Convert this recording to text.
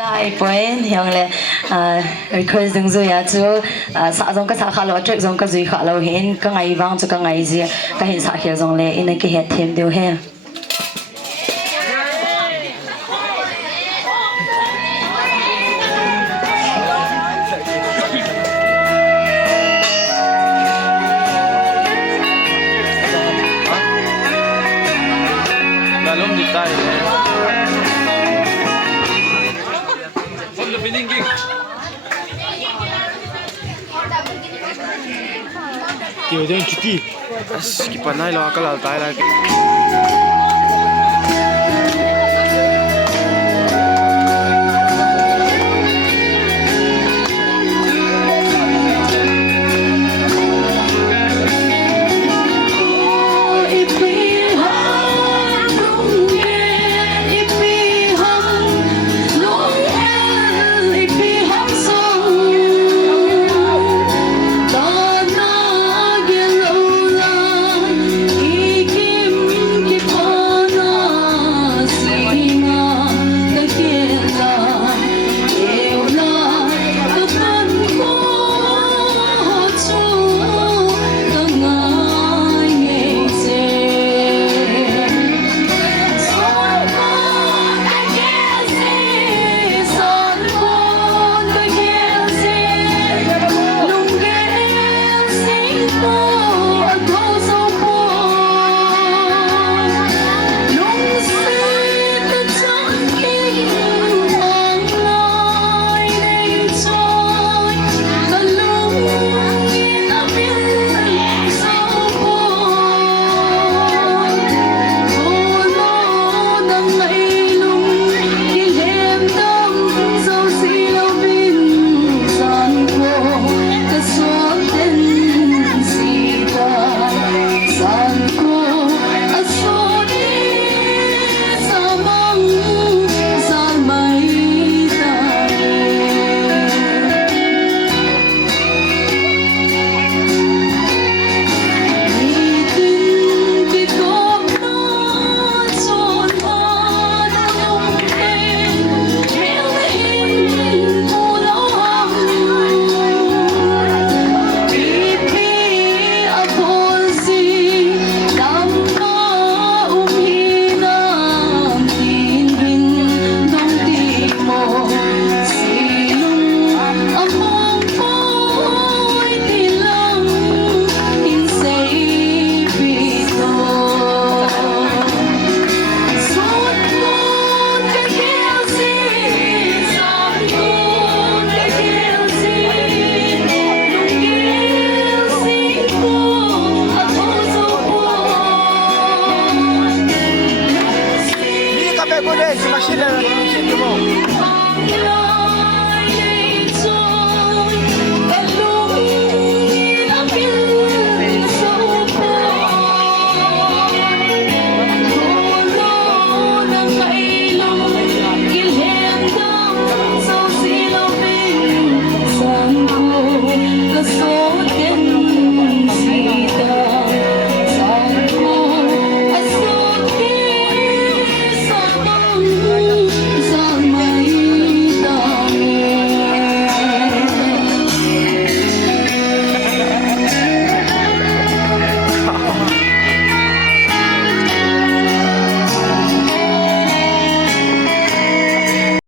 lại point hiện là request dừng rồi à chú xã giống cái xã khá lâu trước giống cái gì khá lâu hiện cái ngày vang cho cái ngày gì cái hiện xã kia giống là in cái hết thêm điều hết Belum ditarik. Kiểu cho anh chị. Skipan này lo cái là tay là